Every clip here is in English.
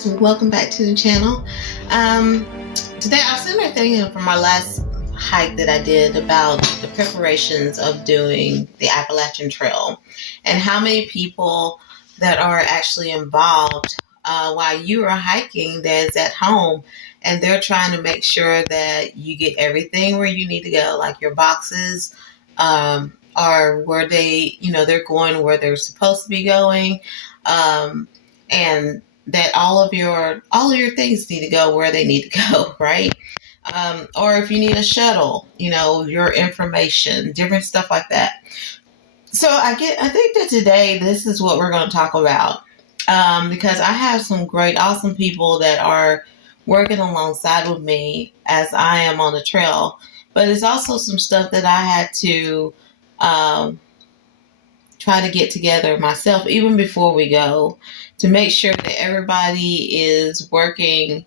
So welcome back to the channel. Today I was sitting there thinking from our last hike that I did about the preparations of doing the Appalachian Trail and how many people that are actually involved while you are hiking that's at home, and they're trying to make sure that you get everything where you need to go, like your boxes are where they're going where they're supposed to be going, and that all of your things need to go where they need to go, right? Or if you need a shuttle, your information, different stuff like that. So I think that today this is what we're going to talk about, because I have some great, awesome people that are working alongside with me as I am on the trail. But it's also some stuff that I had to try to get together myself, even before we go, to make sure that everybody is working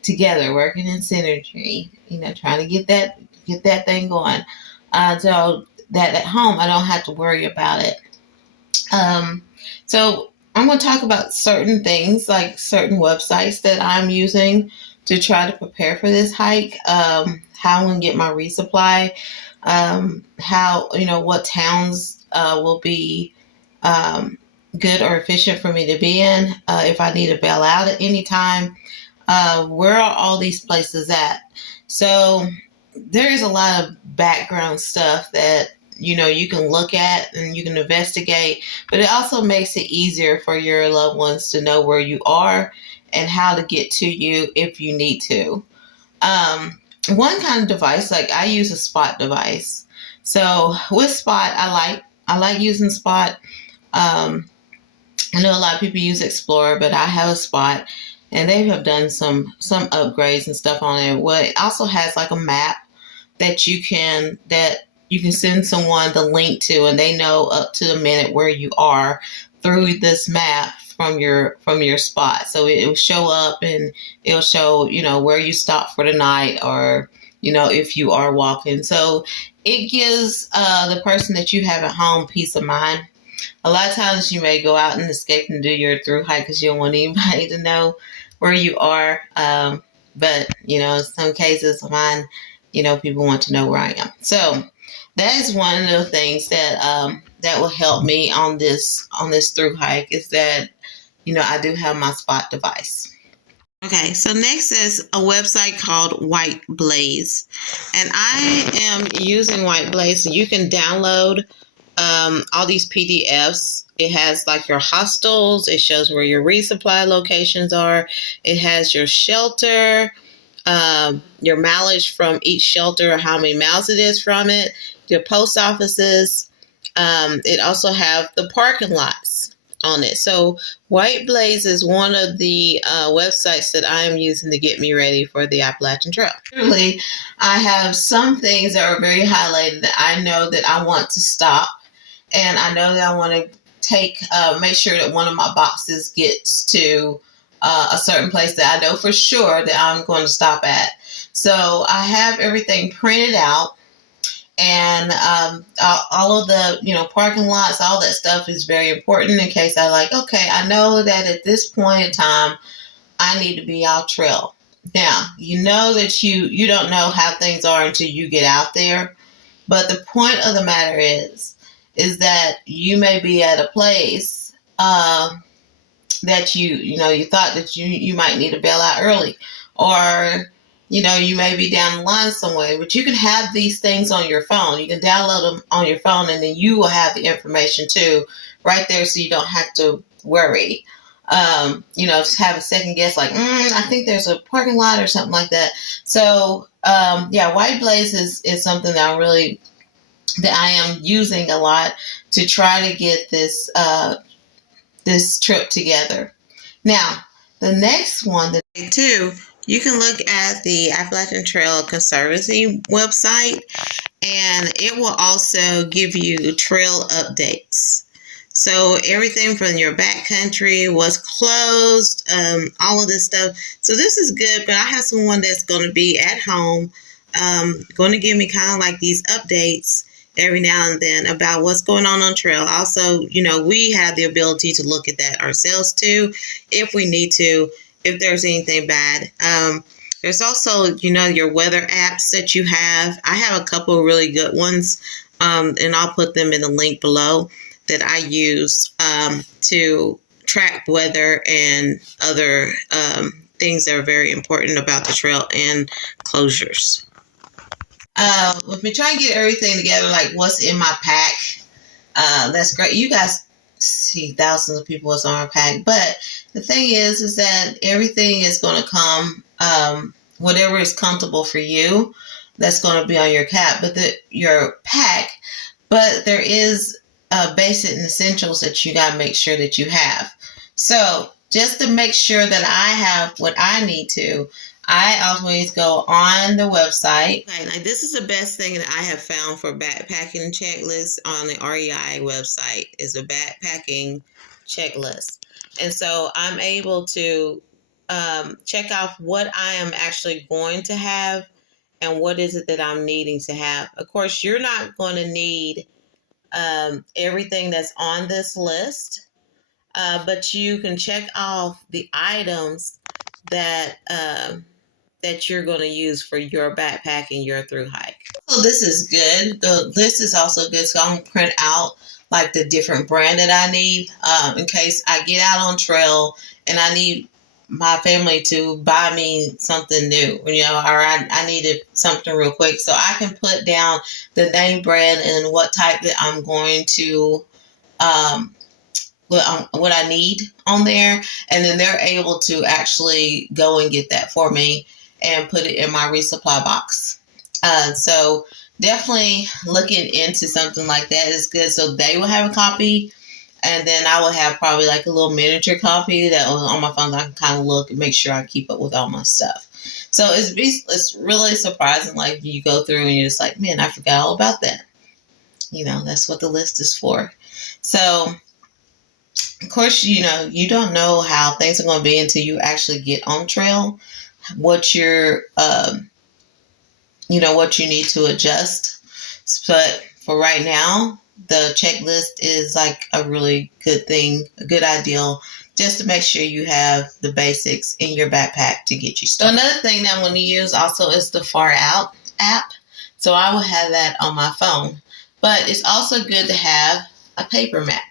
together, working in synergy. Trying to get that thing going, so that at home I don't have to worry about it. So I'm going to talk about certain things, like certain websites that I'm using to try to prepare for this hike. How I'm going to get my resupply. What towns will be good or efficient for me to be in, if I need to bail out at any time. Where are all these places at? So there is a lot of background stuff that you can look at and you can investigate, but it also makes it easier for your loved ones to know where you are and how to get to you if you need to. One kind of device, like I use a Spot device. So with Spot, I like using Spot. I know a lot of people use Explorer, but I have a Spot, and they have done some upgrades and stuff on it. Well, it also has like a map that you can send someone the link to, and they know up to the minute where you are through this map from your Spot. So it will show up, and it'll show where you stop for the night, or if you are walking. So it gives the person that you have at home peace of mind. A lot of times you may go out and escape and do your through hike because you don't want anybody to know where you are. But in some cases of mine, people want to know where I am. So that is one of the things that will help me on this through hike, is that I do have my Spot device. Okay, so next is a website called White Blaze, and I am using White Blaze. So you can download all these PDFs. It has like your hostels. It shows where your resupply locations are. It has your shelter, your mileage from each shelter, or how many miles it is from it, your post offices. It also have the parking lots on it. So White Blaze is one of the websites that I am using to get me ready for the Appalachian Trail. Truly, I have some things that are very highlighted that I know that I want to stop, and I know that I want to make sure that one of my boxes gets to a certain place that I know for sure that I'm going to stop at. So I have everything printed out, and all of the parking lots, all that stuff is very important in case I know that at this point in time I need to be out trail. Now that you don't know how things are until you get out there, but the point of the matter is that you may be at a place that you thought that you might need to bail out early, or you may be down the line somewhere, but you can have these things on your phone. You can download them on your phone, and then you will have the information too right there, so you don't have to worry. Just have a second guess, like, I think there's a parking lot or something like that. So, White Blaze is something that I am using a lot to try to get this trip together. Now, the next one that I do, you can look at the Appalachian Trail Conservancy website, and it will also give you trail updates. So everything from your backcountry, what's closed, all of this stuff. So this is good, but I have someone that's going to be at home, going to give me kind of like these updates, every now and then about what's going on trail. Also, we have the ability to look at that ourselves too, if we need to, if there's anything bad. There's also, your weather apps that you have. I have a couple of really good ones, and I'll put them in the link below that I use to track weather and other things that are very important about the trail and closures. With me trying to get everything together, like what's in my pack, that's great. You guys see thousands of people what's on our pack, but the thing is that everything is going to come, whatever is comfortable for you, that's going to be on your your pack. But there is basic and essentials that you got to make sure that you have. So just to make sure that I have what I need to, I always go on the website. Okay, like this is the best thing that I have found for backpacking checklist on the REI website is a backpacking checklist. And so I'm able to check off what I am actually going to have and what is it that I'm needing to have. Of course, you're not going to need everything that's on this list, but you can check off the items that that you're going to use for your backpack and your thru hike. So this is good. The list is also good. So I'm going to print out like the different brand that I need in case I get out on trail and I need my family to buy me something new, or I needed something real quick. So I can put down the name brand and what type that I'm going to what I need on there, and then they're able to actually go and get that for me and put it in my resupply box. So definitely looking into something like that is good. So they will have a copy, and then I will have probably like a little miniature copy that on my phone that I can kind of look and make sure I keep up with all my stuff. So it's really surprising. Like you go through and you're just like, man, I forgot all about that. That's what the list is for. So of course, you don't know how things are going to be until you actually get on trail. What you're, what you need to adjust. But for right now, the checklist is like a really good thing, a good ideal, just to make sure you have the basics in your backpack to get you started. So another thing that I'm going to use also is the Far Out app. So I will have that on my phone. But it's also good to have a paper map.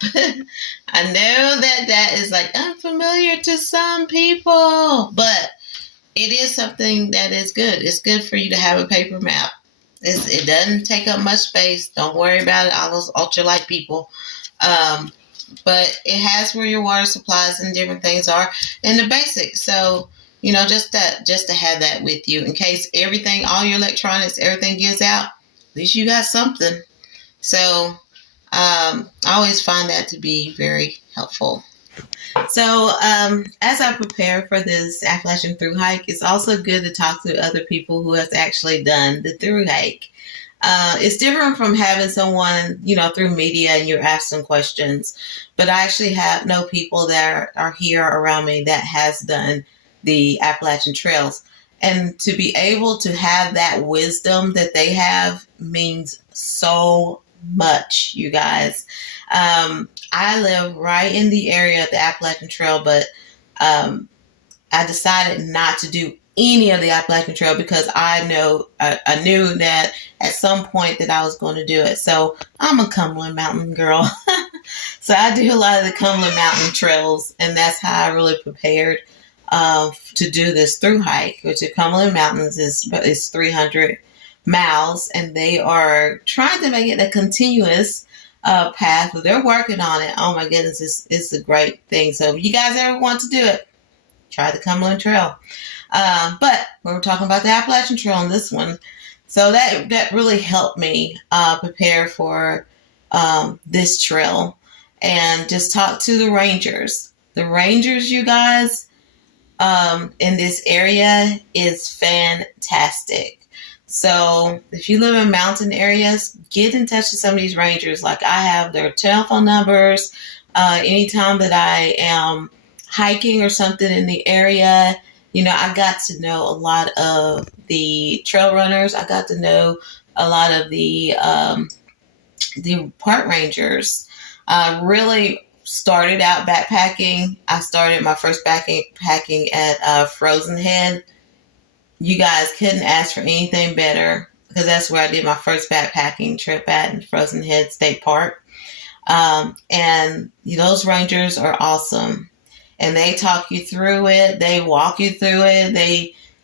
I know that is like unfamiliar to some people, but it is something that is good. It's good for you to have a paper map. It doesn't take up much space. Don't worry about it, all those ultralight people. But it has where your water supplies and different things are and the basics. So, just to have that with you in case all your electronics, everything gives out, at least you got something. So I always find that to be very helpful. So as I prepare for this Appalachian thru hike, it's also good to talk to other people who have actually done the thru hike. It's different from having someone, through media and you're asking questions. But I actually know people that are here around me that has done the Appalachian trails. And to be able to have that wisdom that they have means so much, you guys. I live right in the area of the Appalachian Trail, but I decided not to do any of the Appalachian Trail because I knew that at some point that I was going to do it. So I'm a Cumberland Mountain girl. So I do a lot of the Cumberland Mountain trails, and that's how I really prepared to do this thru hike, which the Cumberland Mountains is 300 miles, and they are trying to make it a continuous path, but they're working on it. Oh my goodness, it's a great thing. So if you guys ever want to do it, try the Cumberland Trail. But we're talking about the Appalachian Trail on this one. So that really helped me prepare for this trail and just talk to the rangers. The rangers, you guys, in this area is fantastic. So if you live in mountain areas, get in touch with some of these rangers. Like I have their telephone numbers. Anytime that I am hiking or something in the area, I got to know a lot of the trail runners. I got to know a lot of the the park rangers really started out backpacking. I started my first backpacking at Frozen Head. You guys couldn't ask for anything better because that's where I did my first backpacking trip at in Frozen Head State Park. And those rangers are awesome, and they talk you through it. They walk you through it.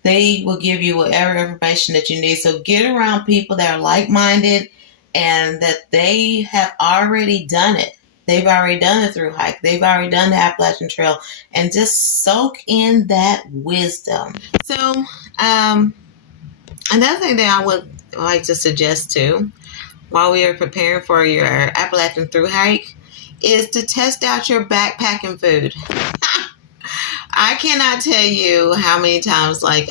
They will give you whatever information that you need. So get around people that are like-minded and that they have already done it. They've already done the through hike. They've already done the Appalachian Trail, and just soak in that wisdom. So, another thing that I would like to suggest too, while we are preparing for your Appalachian through hike, is to test out your backpacking food. I cannot tell you how many times I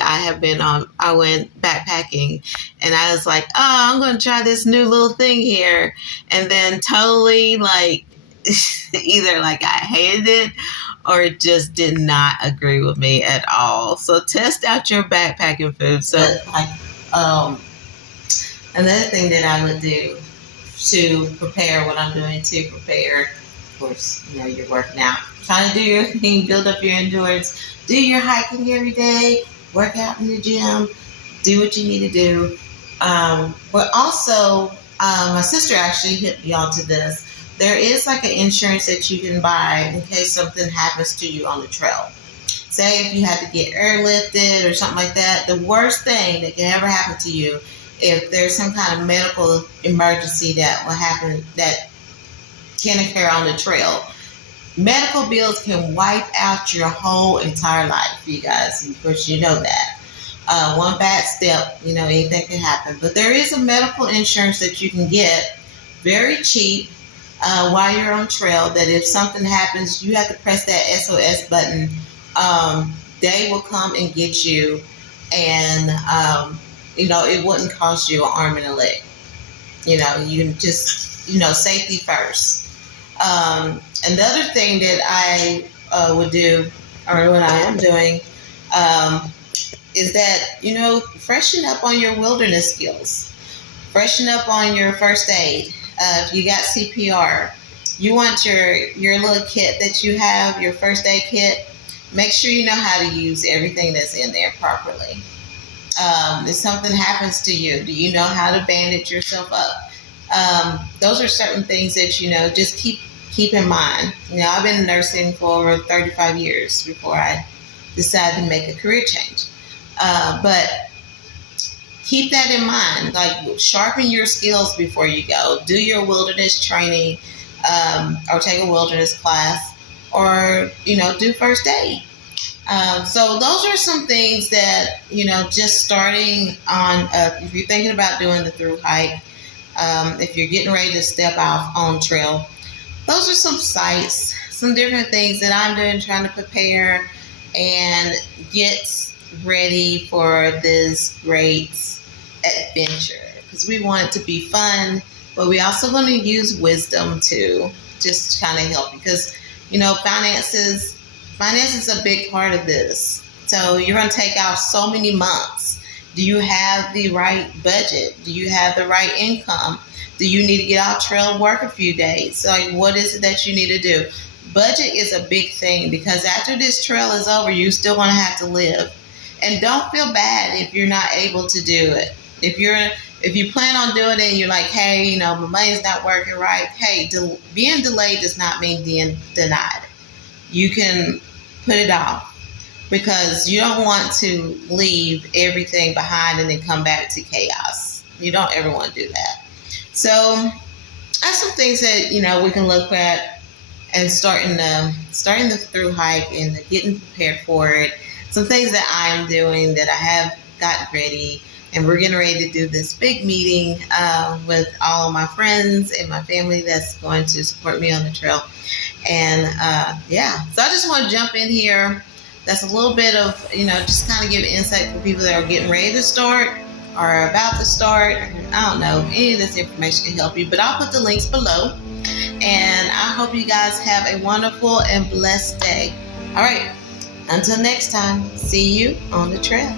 went backpacking and I was like, oh, I'm going to try this new little thing here. And then totally either I hated it or it just did not agree with me at all. So test out your backpacking food. So another thing that I would do to prepare what I'm doing to prepare, of course, you're working out, trying to do your thing, build up your endurance, do your hiking every day, work out in the gym, do what you need to do. But also, my sister actually hit me onto this. There is an insurance that you can buy in case something happens to you on the trail. Say if you had to get airlifted or something like that, the worst thing that can ever happen to you, if there's some kind of medical emergency that will happen, that can occur on the trail, medical bills can wipe out your whole entire life, you guys. Of course, you know that. One bad step, anything can happen. But there is a medical insurance that you can get very cheap while you're on trail, that if something happens, you have to press that SOS button. They will come and get you, and it wouldn't cost you an arm and a leg. You can just, safety first. Another thing that I would do, or what I am doing, is that, freshen up on your wilderness skills. Freshen up on your first aid. If you got CPR, you want your little kit that you have, your first aid kit, make sure you know how to use everything that's in there properly. If something happens to you, do you know how to bandage yourself up? Those are certain things that, just keep in mind. I've been nursing for over 35 years before I decided to make a career change. But keep that in mind. Sharpen your skills before you go. Do your wilderness training, or take a wilderness class, or, do first aid. So those are some things that, just starting on, if you're thinking about doing the through hike, if you're getting ready to step off on trail, those are some sites, some different things that I'm doing, trying to prepare and get ready for this great adventure, because we want it to be fun, but we also want to use wisdom to just kind of help, because finances is a big part of this. So you're going to take out so many months. Do you have the right budget? Do you have the right income? Do you need to get out trail and work a few days? What is it that you need to do? Budget is a big thing, because after this trail is over, you're still going to have to live. And don't feel bad if you're not able to do it. If you plan on doing it and you're like, hey, my money's not working right. Hey, being delayed does not mean being denied. You can put it off, because you don't want to leave everything behind and then come back to chaos. You don't ever want to do that. So that's some things that, we can look at and starting the through hike and getting prepared for it. Some things that I'm doing that I have gotten ready, and we're getting ready to do this big meeting with all of my friends and my family that's going to support me on the trail. And so I just want to jump in here. That's a little bit of, just kind of give insight for people that are getting ready to start or about to start. I don't know, any of this information can help you, but I'll put the links below. And I hope you guys have a wonderful and blessed day. All right, until next time, see you on the trail.